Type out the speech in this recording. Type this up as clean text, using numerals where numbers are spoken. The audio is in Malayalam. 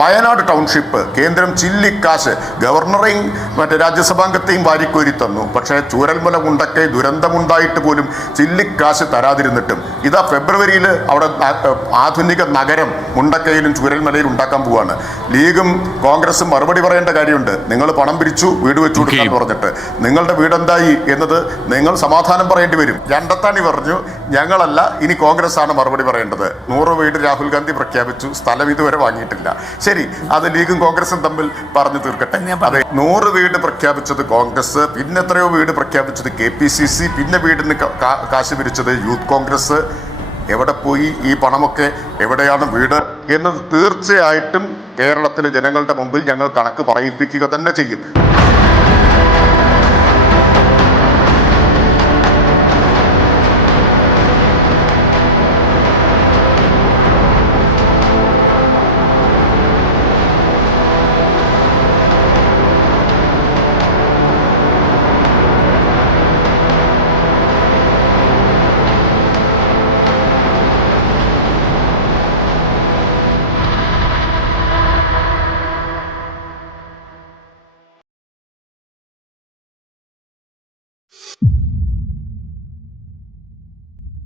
വയനാട് ടൗൺഷിപ്പ് കേന്ദ്രം ചില്ലിക്കാശ് ഗവർണറെയും മറ്റേ രാജ്യസഭാംഗത്തെയും വാരിക്കോരി തന്നു. പക്ഷേ ചൂരൽമല മുണ്ടക്കൈ ദുരന്തമുണ്ടായിട്ട് പോലും ചില്ലിക്കാശ് തരാതിരുന്നിട്ടും ഇതാ ഫെബ്രുവരിയിൽ അവിടെ ആധുനിക നഗരം മുണ്ടക്കയിലും ചൂരൽമലയിലും ഉണ്ടാക്കാൻ പോവാണ്. ലീഗും കോൺഗ്രസും മറുപടി പറയേണ്ട കാര്യമുണ്ട്. നിങ്ങൾ പണം പിരിച്ചു വീട് വെച്ചു കൊടുക്കാൻ പറഞ്ഞിട്ട് നിങ്ങളുടെ വീടെന്തായി എന്നത് നിങ്ങൾ സമാധാനം പറയേണ്ടി വരും. രണ്ടത്താണി പറഞ്ഞു ഞങ്ങളല്ല, ഇനി കോൺഗ്രസ് ആണ് മറുപടി പറയേണ്ടത്. 100 വീട് രാഹുൽ ഗാന്ധി പ്രഖ്യാപിച്ചു, സ്ഥലം ഇതുവരെ വാങ്ങിയിട്ടില്ല. ശരി, അത് ലീഗും കോൺഗ്രസും തമ്മിൽ പറഞ്ഞു തീർക്കട്ടെ. അതെ, 100 വീട് പ്രഖ്യാപിച്ചത് കോൺഗ്രസ്, പിന്നെ എത്രയോ വീട് പ്രഖ്യാപിച്ചത് KPCC, പിന്നെ വീടിന് കാശ് പിരിച്ചത് യൂത്ത് കോൺഗ്രസ്. എവിടെ പോയി ഈ പണമൊക്കെ? എവിടെയാണ് വീട് എന്നത് തീർച്ചയായിട്ടും കേരളത്തിലെ ജനങ്ങളുടെ മുമ്പിൽ ഞങ്ങൾ കണക്ക് പറയിപ്പിക്കുക തന്നെ ചെയ്യും.